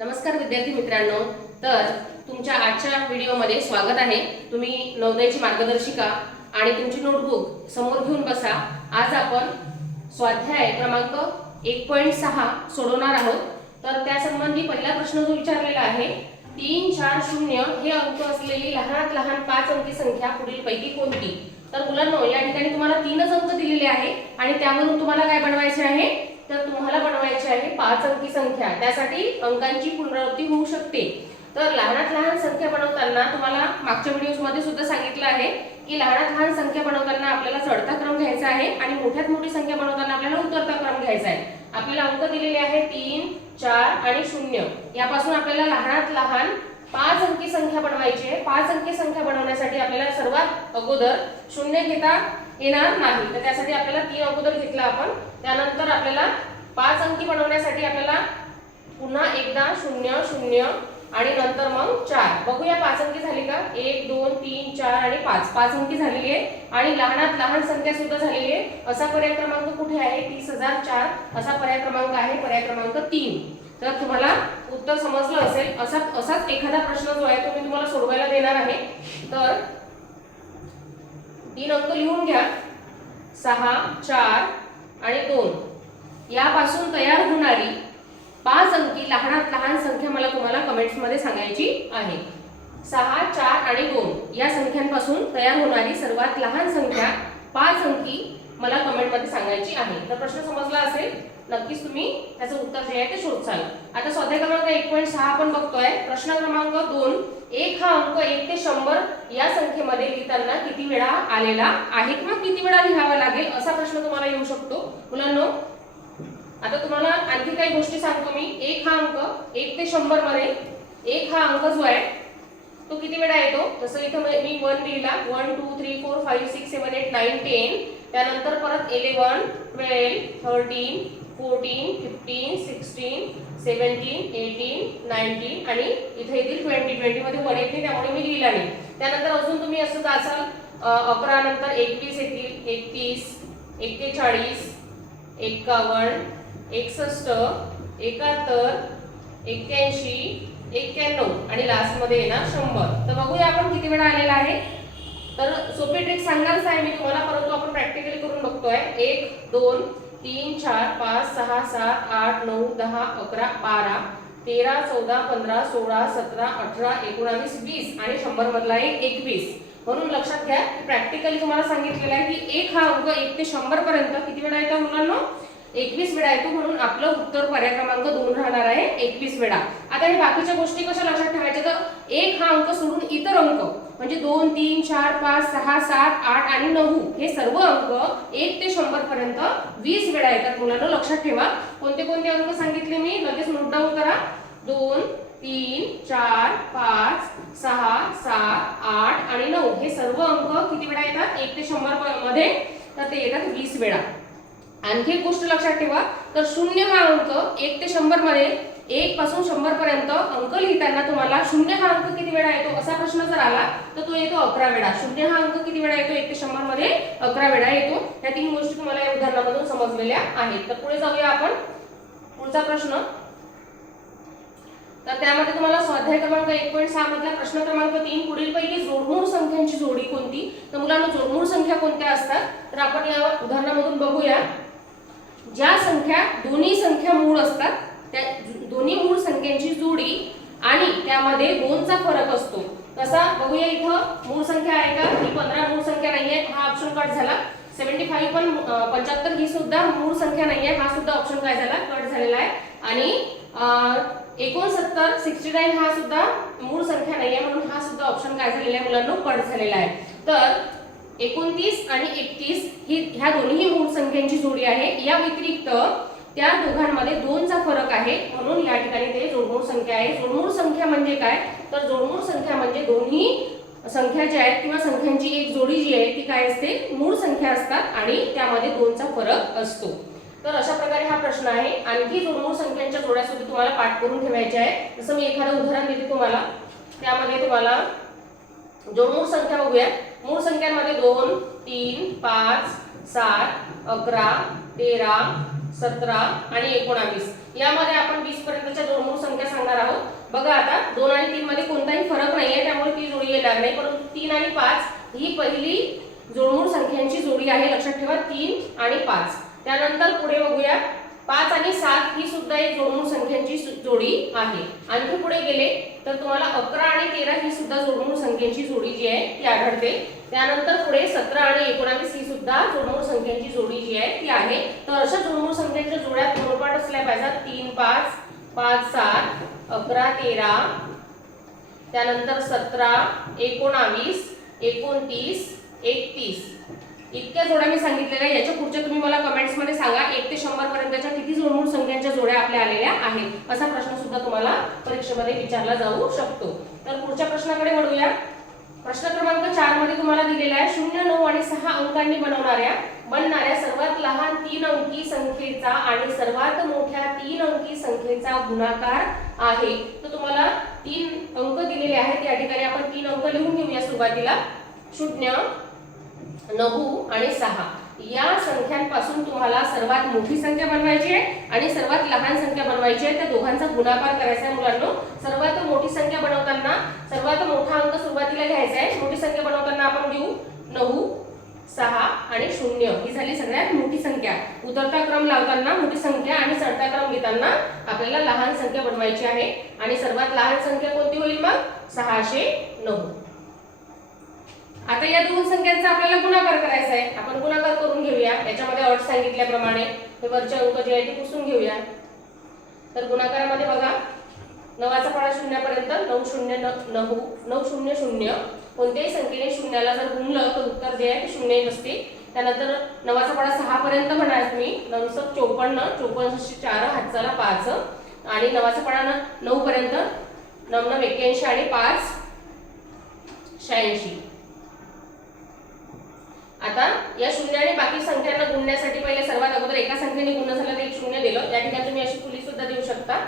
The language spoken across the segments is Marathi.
नमस्कार विद्यार्थी मित्रांनो, तर तुमच्या आजच्या व्हिडिओमध्ये स्वागत आहे। तुम्ही नवोदयची मार्गदर्शिका आणि तुमची नोटबुक समोर घेऊन बसा। आज आपण स्वाध्याय क्रमांक 1.6 सोडवणार आहोत। तर त्या संबंधी पहिला प्रश्न जो विचारलेला आहे, 3 4 0 हे अंक असलेली लहानात लहान 5 अंकी संख्या पुढीलपैकी कोणती? तर मुलांनो, या ठिकाणी तुम्हाला 3च अंक दिलेले आहे आणि त्यावरून तुम्हाला काय बनवायचे आहे? तर तुम्हाला बनवायचे आहे 5 अंकी संख्या। त्यासाठी अंकांची पुनरावृत्ती होऊ शकते। तर लहानात लहान संख्या बनवताना तुम्हाला मागच्या व्हिडिओज मध्ये सुद्धा सांगितलं आहे की लहानात लहान संख्या बनवताना आपल्याला चढता क्रम घ्यायचा आहे आणि मोठ्यात मोठी संख्या बनवताना आपल्याला उतरता क्रम घ्यायचा आहे। आपल्याला अंक दिलेले आहे 3 4 आणि 0। यापासून आपल्याला लहानात लहान 5 अंकी संख्या बनवायची आहे। 5 अंकी संख्या बनवण्यासाठी आपल्याला सर्वात अगोदर 0 घेता येणार नाही, तर त्यासाठी आपल्याला 3 अगोदर घेतला आपण। त्यानंतर आपल्याला 5 अंकी बनवण्यासाठी आपल्याला पुन्हा एकदा 0 0 आणि नंतर मग 4। बघूया 5 अंकी झाली का? 1 2 3 4 आणि 5 5 अंकी झालेली आहे आणि लहानात लहान संख्या सुद्धा झालेली आहे। असा पर्याय क्रमांक कुठे आहे? 30004 असा पर्याय क्रमांक आहे, पर्याय क्रमांक 3। तर तुम्हाला उत्तर समजलं असेल। असाच एखादा प्रश्न जो आहे तो मी तुम्हाला सोडवायला देणार आहे। तर 3 अंक लिहून घ्या, 6 4 आणि 2। यापासून तयार होणारी 5 अंकी लहानात लहान संख्या मला तुम्हाला कमेंट्स मध्ये सांगायची आहे। 6 4 आणि 2 या संख्यांपासून तयार होणारी सर्वात लहान संख्या 5 अंकी मला कमेंट मध्ये सांगायची आहे। तर प्रश्न समजला असेल, नक्कीच तुम्ही त्याचं उत्तर जे आहे ते शोधसाल। आता स्वाध्याय क्रमांक 1.6 आपण बघतोय। प्रश्न क्रमांक 2, 1 हा अंक 1 ते 100 या संख्येमध्ये लिहिताना किती वेळा आलेला आहे किंवा किती वेळा लिहावा लागेल असा प्रश्न तुम्हाला येऊ शकतो। मुलांनो, आता तुम्हाला आणखी काही गोष्टी सांगतो मी। 1 हा अंक 1 ते 100 मध्ये 1 हा अंक जो आहे तो किती वेळा येतो? जसं इथं मी 1 लिहिला, 1 2 3 4 5 6 7 8 9 10। त्यानंतर परत 11 12 13 14 15 16 17 18 19 आणि इथे येतील 20 20 मध्ये 1 येते, त्यामुळे मी लिहिला नाही। त्यानंतर अजून तुम्ही असं जासाल 11 नंतर 21 येतील, 31 41 51 61 71 81 91 आणि लास्ट मध्ये येणार 100। तर बघूया आपण किती वेळा आलेला आहे। तर सोपी ट्रिक सांगणारच आहे मी तुम्हाला, परंतु आपण प्रॅक्टिकली करून बघतोय। 1 2 3 4 5 6 7 8 9 10 11 12 13 14 15 16 17 18 19 20 आणि 100 मधला एक 21। म्हणून लक्षात घ्या की प्रॅक्टिकली तुम्हाला सांगितलेलं आहे की 1 हा अंक 1 ते 100 पर्यंत किती वेळा येतो मुलांनो? 21 वेळा येतो। म्हणून आपलं उत्तर पर्याय क्रमांक 2 राहणार आहे, 21 वेळा। आता हे बाकीच्या गोष्टी कशा लक्षात ठेवायच्या? तर 1 हा अंक सोडून इतर अंक म्हणजे 2 3 4 5 6 7 8 आणि 9 हे सर्व अंक 1 ते 100 पर्यंत 20 वेळा येतात। मुलांनो, लक्षात ठेवा। कोणते कोणते अंक सांगितले मी लगेच नोट डाऊन करा। 2 3 4 5 6 7 8 आणि 9 हे सर्व अंक किती वेळा येतात? 1 ते 100 मध्ये, तर ते येतात 20 वेळा। आणखी एक गोष्ट लक्षात ठेवा, तर 0 हा अंक 1 ते 100 मध्ये 1 पासून 100 पर्यंत अंक लिहिताना तुम्हाला 0 हा अंक किती वेळा येतो असा प्रश्न जर आला तर तो येतो 11 वेळा। 0 हा अंक किती वेळा येतो? 1 ते 100 मध्ये 11 वेळा येतो। या 3 गोष्टी तुम्हाला या उदाहरणामधून समजलेल्या आहेत। तर पुढे जाऊया आपण, पुढचा प्रश्न। तर त्यामध्ये तुम्हाला स्वाध्याय क्रमांक 1.6 मधला प्रश्न क्रमांक 3, पुढीलपैकी जोडमूळ संख्यांची जोडी कोणती? तर मुलांना जोडमूळ संख्या कोणत्या असतात तर आपण या उदाहरणामधून बघूया। ज्या संख्या दोन्ही संख्या मूळ असतात त्या दोन्ही मूळ संख्यांची जोडी आणि त्यामध्ये 2 चा फरक असतो। कसा बघूया? इथं मूळ संख्या आहे का? ही 15 मूळ संख्या नाहीये, हा ऑप्शन कट झाला। 75 पण 75 ही सुद्धा मूळ संख्या नाहीये, हा सुद्धा ऑप्शन काय झाला? कट झालेला आहे। आणि 69 69 हा सुद्धा मूळ संख्या नाहीये, म्हणून हा सुद्धा ऑप्शन काय झालेला आहे मुलांनो? कट झालेला आहे। तर 29 आणि 31 ही ह्या दोन्ही मूळ संख्यांची जोडी आहे। या व्यतिरिक्त त्या दोघांमध्ये 2 चा फरक आहे, म्हणून या ठिकाणी ते जोडमूळ संख्या आहे। जोडमूळ संख्या म्हणजे काय? तर जोडमूळ संख्या म्हणजे दोन्ही संख्या ज्या आहेत किंवा संख्यांची एक जोडी जी आहे ती काय असते? मूळ संख्या असतात आणि त्यामध्ये 2 चा फरक असतो। तर अशा प्रकारे हा प्रश्न आहे। आणखी जोडमूळ संख्यांच्या जोड्या सुद्धा तुम्हाला पाठ करून ठेवायच्या आहे। जसं मी एखादं उदाहरण देते तुम्हाला, त्यामध्ये तुम्हाला जोडमूळ संख्या बघूया। मूळ संख्यांमध्ये 2 3 5 7 11 13 17 आणि 19 यामध्ये आपण 20 पर्यंतच्या जोडमूळ संख्या सांगणार आहोत। येणार नाही, परंतु 3 आणि 5 ही पहिली जोडमूळ संख्यांची जोडी आहे. लक्षात ठेवा 3 आणि 5. त्यानंतर पुढे बघूया 5 आणि 7 ही सुद्धा एक जोडमूळ संख्यांची जोडी आहे. आणखी पुढे गेले तर तुम्हाला 11 आणि 13 ही सुद्धा जोडमूळ संख्यांची जोडी जी आहे ती आढळते. त्यानंतर पुढे 17 आणि 19 ही सुद्धा जोडमूळ संख्यांची जोडी जी आहे ती आहे. तर अशा जोडमूळ संख्यांच्या जोड्या मूळपाठ असल्या पाहिजेत. 3 5 5 7 11 13, त्यानंतर 17 19 29 31 इतक्या जोड्या मी सांगितलेल्या. याच्या पुढच्या तुम्ही मला कमेंट्स मध्ये सांगा 1 ते 100 पर्यंतच्या किती जोडमूळ संख्यांच्या जोड्या आपल्या आलेल्या आहेत. असा प्रश्न सुद्धा तुम्हाला परीक्षेमध्ये विचारला जाऊ शकतो. तर पुढच्या प्रश्नाकडे वळूया. प्रश्न क्रमांक 4 मध्ये तुम्हाला दिलेला आहे 0 9 आणि 6 अंकांनी बनणाऱ्या सर्वात लहान 3 अंकी संख्येचा आणि सर्वात मोठ्या 3 अंकी संख्येचा गुणाकार आहे. तर तुम्हाला 3 अंक दिलेले आहेत. या ठिकाणी आपण 3 अंक लिहून घेऊया. सुरुवातीला 0 9 आणि 6 या संख्यांपासून तुम्हाला सर्वात मोठी संख्या बनवायची आहे आणि सर्वात लहान संख्या बनवायची आहे. त्या दोघांचा गुणाकार करायचा आहे मुलांनो. सर्वात मोठी संख्या बनवताना सर्वात मोठा अंक सुरुवातीला घ्यायचा आहे. मोठी संख्या बनवताना आपण घेऊ 9 6 आणि 0 ही झाली सगळ्यात मोठी संख्या. उतरता क्रम लावताना मोठी संख्या आणि चढता क्रम घेताना आपल्याला लहान संख्या बनवायची आहे. आणि सर्वात लहान संख्या कोणती होईल मग 609. आता या दोन संख्यांचा आपल्याला गुणाकार करायचा आहे. आपण गुणाकार करून घेऊया. याच्यामध्ये अट सांगितल्याप्रमाणे हे वरचे अंक जे आहे ते पुसून घेऊया. तर गुणाकारामध्ये बघा 9चा पाडा 0 पर्यंत 9 0 9 9 0 0 कोणत्याही संख्येने शून्याला जर गुणलं तर उत्तर जे आहे ते 0 येत असते. त्यानंतर 9चा पाडा 6 पर्यंत म्हणाल तुम्ही 9 54 54 4 हातचाला 5 आणि 9चा पाडा 9 पर्यंत 9 9 81 आणि 5 86. आता या शून्य आणि बाकी संख्यांना गुणण्यासाठी पहिले सर्वात अगोदर एका संख्येने गुणन झालं तर एक शून्य दिलं. या ठिकाणी तुम्ही अशी फुली सुद्धा देऊ शकता.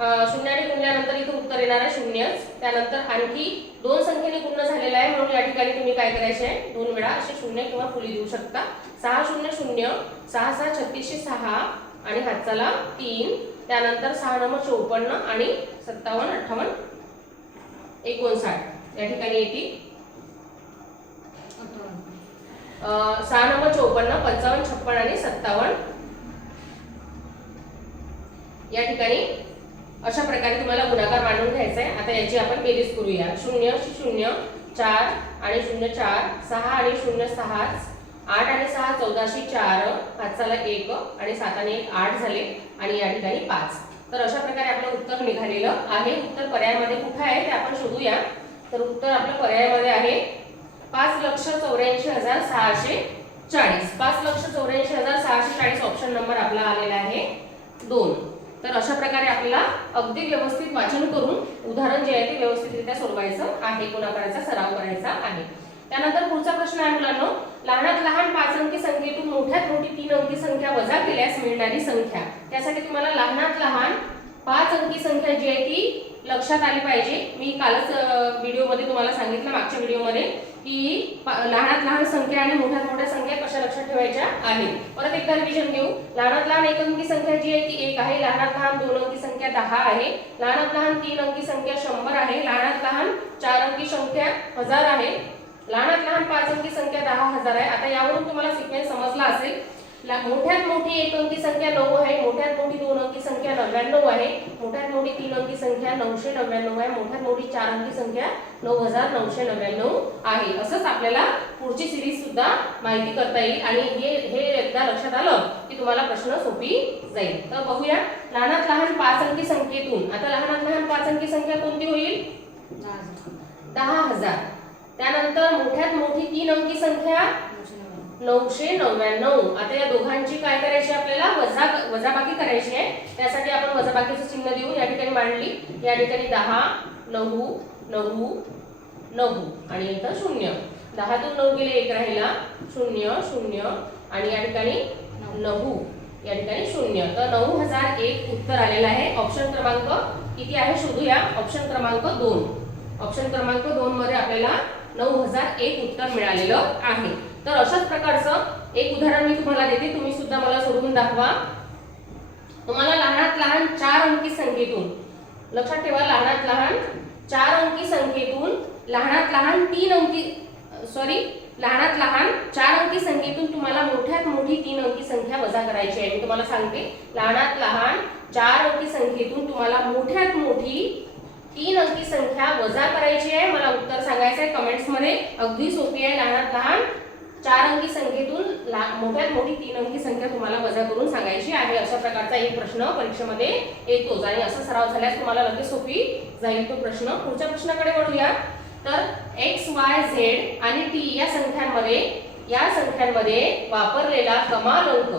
शून्याने गुणल्यानंतर इथे उत्तर येणार आहे 0च. त्यानंतर आणखी 2 संख्येने गुणन झालेला आहे म्हणून या ठिकाणी तुम्ही काय करायचे आहे 2 वेळा असे शून्य किंवा फुली देऊ शकता. 6 0 0 6 6 36 6 आणि हातचाला 3. त्यानंतर 6 9 54 आणि 57 58 59 या ठिकाणी येतील 6 9 54 55 56 आणि 57 या ठिकाणी अशा प्रकारे तुम्हाला गुणाकार मांडून घ्यायचा आहे. आता याची आपण बेरीज करूया. 0 0 4 आणि 0 4 6 आणि 0 6 8 आणि 6 14 4 हातचाला 1 आणि 7 आणि 1 8 झाले आणि या ठिकाणी 5. तर अशा प्रकारे आपलं उत्तर निघालेलं आहे. उत्तर पर्यायामध्ये कुठे आहे ते आपण शोधूया. तर उत्तर आपलं पर्यायामध्ये आहे 5,84,640. 5,84,640 ऑप्शन नंबर आपला आलेला आहे 2. तर अशा प्रकारे आपल्याला अगदी व्यवस्थित वाचन करून उदाहरण जे आहे ते व्यवस्थितरित्या सोडवायचं आहे. गुणाकाराचा सराव करायचा आहे. त्यानंतर पुढचा प्रश्न आहे मुलांनो लहानात लहान 5 अंकी संख्येतून मोठ्यात मोठी 3 अंकी संख्या वजा केल्यास मिळणारी संख्या. त्यासाठी तुम्हाला लहानात लहान 5 अंकी संख्या जी आहे ती लक्षात आली पाहिजे. मी कालच व्हिडिओमध्ये तुम्हाला सांगितलं मागच्या व्हिडिओमध्ये की लहानात लहान संख्या आणि मोठ्यात मोठ्या संख्या कशा लक्षात ठेवायच्या आहेत. परत एकदा रिव्हिजन घेऊ. लहानात लहान 1 अंकी संख्या जी आहे ती 1 आहे. लहानात लहान 2 अंकी संख्या 10 आहे. लहानात लहान 3 अंकी संख्या 100 आहे. लहानात लहान 4 अंकी संख्या 1000 आहे. लहानात लहान 5 अंकी संख्या 10,000 आहे. आता यावरून तुम्हाला सिक्वेन्स समजला असेल. मोठ्यात मोठी 1 अंकी संख्या 9 आहे. मोठ्यात मोठी 2 अंकी संख्या 99 आहे. मोठ्यात मोठी 3 अंकी संख्या 999 आहे. मोठ्यात मोठी 4 अंकी संख्या 9999 आहे. असंच आपल्याला पुढची सिरीज सुद्धा माहिती करता येईल आणि हे एकदा लक्षात आलं की तुम्हाला प्रश्न सोपी जाईल. तर बघूया लहानात लहान 5 अंकी संख्येतून. आता लहानात लहान 5 अंकी संख्या कोणती होईल 10,000. त्यानंतर मोठ्यात मोठी 3 अंकी संख्या 999. आता या दोघांची काय करायची आपल्याला वजाबाकी करायची आहे. त्यासाठी आपण वजाबाकीचं चिन्ह देऊन या ठिकाणी मांडली. या ठिकाणी 10 9 9 9 आणि इथं 0. 10 तून 9 गेले 1 राहिला 0 0 आणि या ठिकाणी 9 या ठिकाणी 0. तर 9001 उत्तर आलेलं आहे. ऑप्शन क्रमांक किती आहे शोधूया. ऑप्शन क्रमांक 2. ऑप्शन क्रमांक 2 मध्ये आपल्याला 9001 उत्तर मिळालेलं आहे. तर अशाच प्रकारचं एक उदाहरण मी तुम्हाला देते. तुम्ही सुद्धा मला सोडवून दाखवा. तुम्हाला लहानात लहान 4 अंकी संख्येतून लक्षात ठेवा लहानात लहान 4 अंकी संख्येतून लहानात लहान लहानात लहान 4 अंकी संख्येतून तुम्हाला मोठ्यात मोठी 3 अंकी संख्या वजा करायची आहे. मी तुम्हाला सांगते, लहानात लहान 4 अंकी संख्येतून तुम्हाला मोठ्यात मोठी 3 अंकी संख्या वजा करायची आहे. मला उत्तर सांगायचं आहे कमेंट्स मध्ये. अगदी सोपी आहे. लहानात लहान 4 अंकी संख्येतून मोठ्यात मोठी 3 अंकी संख्या तुम्हाला वजा करून सांगायची आहे. अशा प्रकारचा एक प्रश्न परीक्षेमध्ये येतोच आणि असा सराव झाल्यास तुम्हाला लगेच सोपी जाईल तो प्रश्न. पुढच्या प्रश्नाकडे वळूया. तर x, y, z आणि t या संख्यांमध्ये वापरलेला कमाल अंक,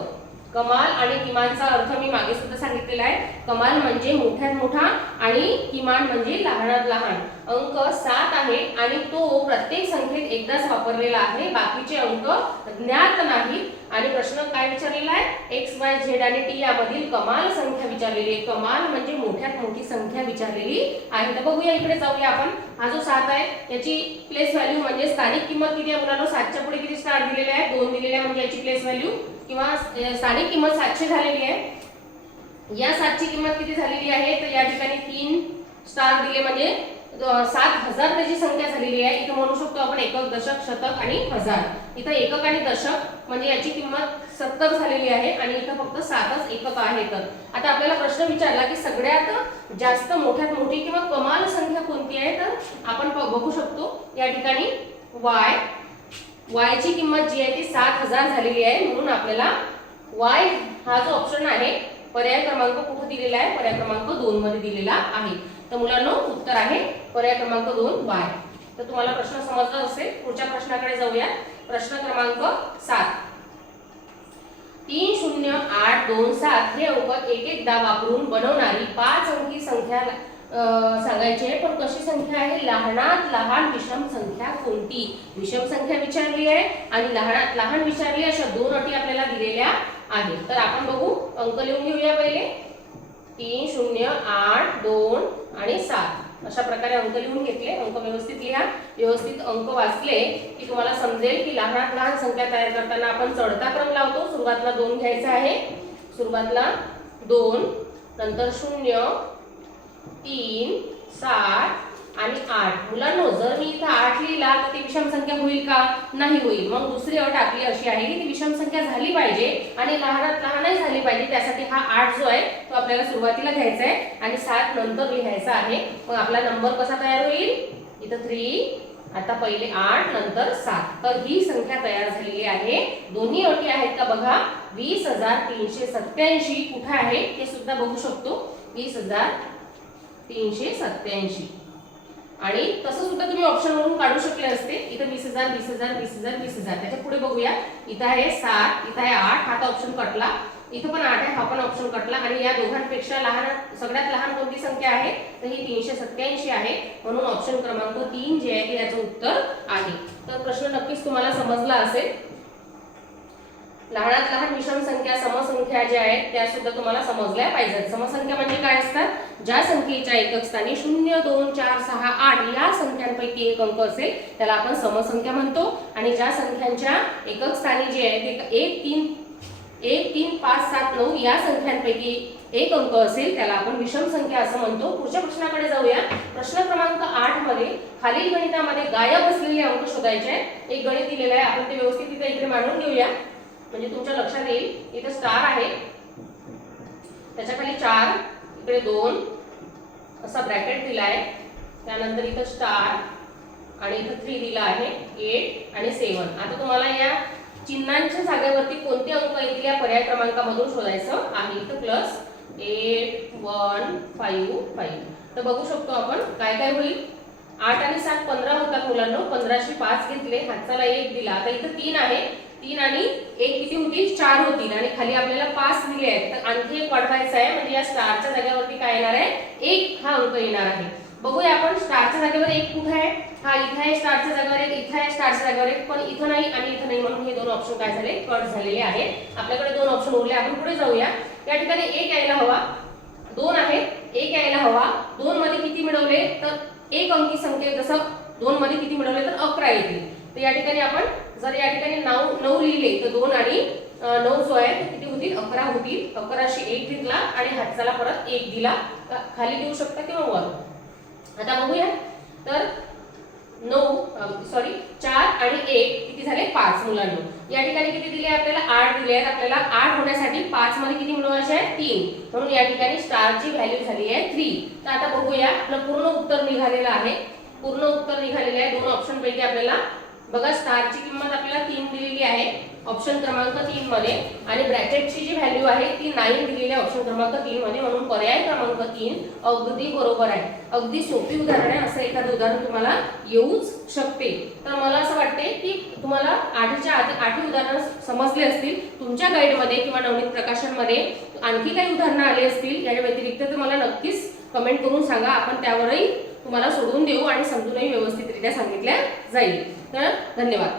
कमाल आणि किमानचा अर्थ मी मागे सुद्धा सांगितलेला आहे. कमाल म्हणजे मोठ्यात मोठा आणि किमान म्हणजे लहानात लहान. अंक 7 आहे आणि तो प्रत्येक संख्येत एकदाच वापरलेला आहे. बाकीचे अंक ज्ञात नाहीत. आणि प्रश्न काय विचारलेला आहे, x, y, z आणि t यामधील कमाल संख्या विचारलेली आहे. कमाल म्हणजे मोठ्यात मोठी संख्या विचारलेली आहे. तर बघूया, इकडे जाऊया आपण. हा जो 7 आहे याची प्लेस व्हॅल्यू म्हणजे स्थानिक किंमत किती आहे मुलांनो? 7 च्या पुढे किती स्टार दिलेले आहे? 2 दिलेले आहे, म्हणजे याची प्लेस व्हॅल्यू किंवा स्थानिक किंमत 700 झालेली आहे. या 7 ची किंमत किती झालेली आहे? तर या ठिकाणी 3 स्टार दिले म्हणजे 7000 त्याची संख्या झालेली आहे. इथे म्हणू शकतो आपण एकक, दशक, शतक आणि हजार. इथे एकक आणि दशक म्हणजे याची किंमत 70 झालेली आहे आणि इथे फक्त 7च एकक आहे. तर आता आपल्याला प्रश्न विचारला की सगळ्यात जास्त मोठ्यात मोठी किंवा कमाल संख्या कोणती आहे? तर आपण बघू शकतो या ठिकाणी y ची किंमत जी आहे ती 7000 झालेली आहे. म्हणून आपल्याला y हा जो ऑप्शन आहे पर्याय क्रमांक कुठे दिलेला आहे? पर्याय क्रमांक 2 मध्ये दिलेला आहे. तर मुलांनो उत्तर आहे पर्याय क्रमांक 2 y. तर तुम्हाला प्रश्न समजला असेल. पुढच्या प्रश्नाकडे जाऊया. प्रश्न क्रमांक 7. 30827 हे अंक एकदा वापरून बनवणारी 5 अंकी संख्या सांगायची आहे. पण कशी संख्या आहे? लहानात लहान विषम संख्या कोणती? विषम संख्या विचारली आहे आणि लहानात लहान विचारली. अशा 2 अटी आपल्याला दिलेल्या आहेत. तर आपण बघू, अंक लिहून घेऊया पहिले. 3, 0, 8, 2 आणि 7 अशा प्रकारे अंक लिहून घेतले. अंक व्यवस्थित लिहा. व्यवस्थित अंक वाचले की तुम्हाला समजेल की लहानात लहान संख्या तयार करताना आपण चढता क्रम लावतो. सुरुवातीला 2 घ्यायचा आहे. सुरुवातीला 2, नंतर 0, 3, 7 आणि 8. मुलांनो जर मी इथे 8 लिहिला तर ती विषम संख्या होईल का? नाही होईल. मग दुसरी अट आपली अशी आहे की ती विषम संख्या झाली पाहिजे आणि लहानात लहानही झाली पाहिजे. त्यासाठी हा 8 जो आहे तो आपल्याला सुरुवातीला घ्यायचा आहे आणि 7 नंतर लिहायचा आहे. मग आपला नंबर कसा तयार होईल? इथं 3, आता पहिले 8 नंतर 7. तर ही संख्या तयार झालेली आहे. दोन्ही अटी आहेत का बघा. 20387 कुठे आहे ते सुद्धा बघू शकतो. 20387 आणि तसं सुद्धा तुम्ही ऑप्शन वरून काढू शकले असते. इथे 20000 20000 20000 20000. त्याच्या पुढे बघूया. इथे आहे 7, इथे आहे 8. हा ऑप्शन कटला. इथे पण 8 आहे, हा पण ऑप्शन कटला. आणि या दोघांपेक्षा लहान सगळ्यात लहान कोणती संख्या आहे? तर ही 387 आहे. म्हणून ऑप्शन क्रमांक 3 जे आहे ते याचं उत्तर आहे. तर प्रश्न नक्कीच तुम्हाला समजला असेल. लहानात लहान विषम संख्या, समसंख्या ज्या आहेत त्या सुद्धा तुम्हाला समजल्या पाहिजेत. समसंख्या म्हणजे काय असतात? ज्या संख्येच्या एकक स्थानी 0, 2, 4, 6, 8 या संख्यांपैकी एक अंक असेल त्याला आपण समसंख्या म्हणतो. आणि ज्या संख्यांच्या एकक स्थानी जे आहे ते 1, 3, 5, 7, 9 या संख्यांपैकी एक अंक असेल त्याला आपण विषम संख्या असं म्हणतो. पुढच्या प्रश्नाकडे जाऊया. प्रश्न क्रमांक 8 मध्ये खालील गणितामध्ये गायब असलेले अंक शोधायचे आहेत. एक गणित दिलेलं आहे, आपण ते व्यवस्थित इथे मांडून घेऊया म्हणजे तुमच्या लक्षात येईल. इथे स्टार आहे, त्याच्या खाली 4, इकडे 2 असा ब्रॅकेट दिला आहे. त्यानंतर इथे स्टार आणि इथे 3 दिला आहे, 8 आणि 7. आता तुम्हाला या चिन्हांच्या जागेवरती कोणते अंक येतील या पर्याय क्रमांकामधून शोधायचं आहे. इथे प्लस 8, 1, 5, 5. तर बघू शकतो आपण काय काय होईल. 8 आणि 7 15 होतात मुलांनो. 15शी 5 घेतले, हाताला 1 दिला. आता इथे 3 आहे, 3 आणि 1 किती होतील? 4 होतील. आणि खाली आपल्याला 5 दिले आहेत. तर आणखी एक वाढवायचा आहे म्हणजे या स्टारच्या जागेवरती काय येणार आहे? 1 हा अंक येणार आहे. बघूया आपण स्टारच्या जागेवर 1 कुठे आहे? हा इथे आहे स्टारच्या जागेवर 1, इथे आहे स्टारच्या जागेवर 1, पण इथं नाही आणि इथं नाही. म्हणून हे दोन ऑप्शन काय झाले? कट झालेले आहेत. आपल्याकडे 2 ऑप्शन उरले. आपण पुढे जाऊया. या ठिकाणी 1 यायला हवा, 2 आहे, 1 यायला हवा. 2 मध्ये किती मिळवले? तर एक अंकी संख्या जसं 2 मध्ये किती मिळवले तर 11 येतील. तर या ठिकाणी आपण जर या ठिकाणी 9 लिहिले तर 2 आणि 9 जो आहे तो किती होतील? 11 होतील. 11शी 1 घेतला आणि हाताला परत 1 दिला. खाली देऊ शकता किंवा वर. आता बघूया. तर 4 आणि 1 किती झाले 5 मुलांना. या ठिकाणी किती दिले आपल्याला 8 दिले आहेत. आपल्याला 8 होण्यासाठी 5 मध्ये किती मिळवायचे आहे 3. म्हणून या ठिकाणी स्टारची व्हॅल्यू झाली आहे 3. तर आता बघूया आपलं पूर्ण उत्तर निघालेलं आहे. पूर्ण उत्तर निघालेलं आहे. दोन ऑप्शन पैकी आपल्याला बघा स्टारची किंमत आपल्याला 3 दिलेली आहे ऑप्शन क्रमांक 3 मध्ये आणि ब्रॅकेटची जी व्हॅल्यू आहे ती 9 दिलेली आहे ऑप्शन क्रमांक 3 मध्ये. म्हणून पर्याय क्रमांक 3 अगदी बरोबर आहे. अगदी सोपी उदाहरण आहे. असं एखादं उदाहरण तुम्हाला येऊच शकते. तर मला असं वाटते की तुम्हाला 8च्या आधी उदाहरण समजले असतील. तुमच्या गाईडमध्ये किंवा नवनीत प्रकाशनमध्ये आणखी काही उदाहरणं आली असतील याच्या व्यतिरिक्त तर मला नक्कीच कमेंट करून सांगा. आपण त्यावरही तुम्हाला सोडून देऊ आणि समजूनही व्यवस्थितरित्या सांगितल्या जाईल. तर धन्यवाद.